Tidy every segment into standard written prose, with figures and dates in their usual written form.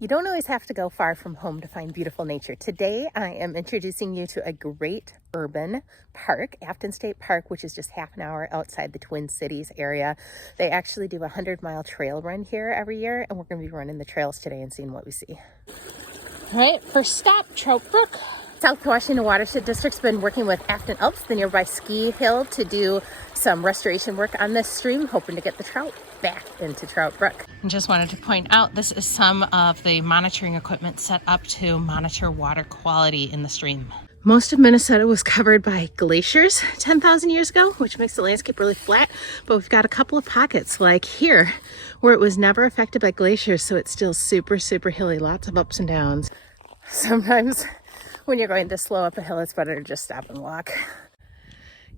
You don't always have to go far from home to find beautiful nature. Today, I am introducing you to a great urban park, Afton State Park, which is just half an hour outside the Twin Cities area. They actually do a 100-mile trail run here every year, and we're going to be running the trails today and seeing what we see. All right, first stop, Trout Brook. South Washington Watershed District's been working with Afton Alps, the nearby ski hill, to do some restoration work on this stream, hoping to get the trout back into Trout Brook. And just wanted to point out, this is some of the monitoring equipment set up to monitor water quality in the stream. Most of Minnesota was covered by glaciers 10,000 years ago, which makes the landscape really flat, but we've got a couple of pockets like here where it was never affected by glaciers, so it's still super, super hilly, lots of ups and downs. Sometimes when you're going this slow up a hill, it's better to just stop and walk.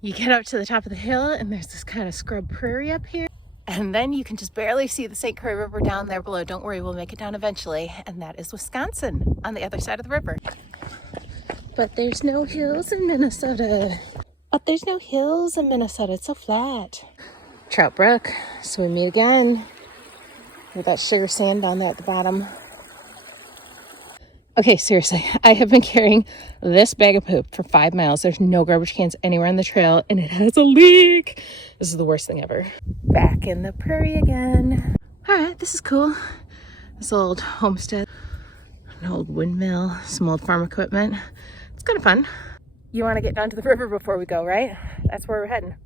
You get up to the top of the hill and there's this kind of scrub prairie up here. And then you can just barely see the St. Croix River down there below. Don't worry, we'll make it down eventually. And that is Wisconsin on the other side of the river. But there's no hills in Minnesota. But there's no hills in Minnesota. It's so flat. Trout Brook. So we meet again. With that sugar sand down there at the bottom. Okay, seriously, I have been carrying this bag of poop for 5 miles. There's no garbage cans anywhere on the trail, and it has a leak. This is the worst thing ever. Back in the prairie again. All right, this is cool. This old homestead, an old windmill, some old farm equipment. It's kind of fun. You want to get down to the river before we go, right? That's where we're heading.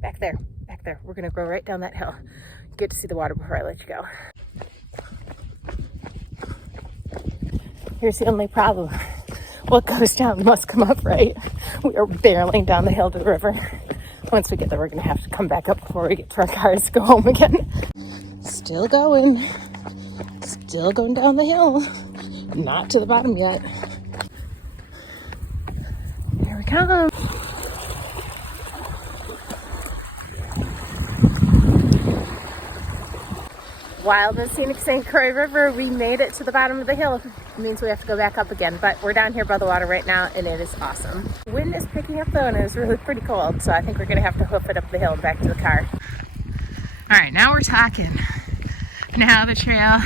Back there, back there. We're going to go right down that hill. Get to see the water before I let you go. Here's the only problem. What goes down must come up, right? We are barreling down the hill to the river. Once we get there, we're gonna have to come back up before we get to our cars to go home again. Still going. Still going down the hill. Not to the bottom yet. Here we come. Wild and scenic St. Croix River, we made it to the bottom of the hill. It means we have to go back up again, but we're down here by the water right now and it is awesome. Wind is picking up though and it was really pretty cold, so I think we're gonna have to hoof it up the hill and back to the car. All right, now we're talking. Now the trail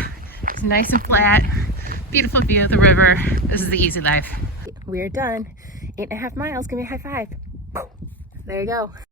is nice and flat, beautiful view of the river. This is the easy life. We're done. 8.5 miles, give me a high five. There you go.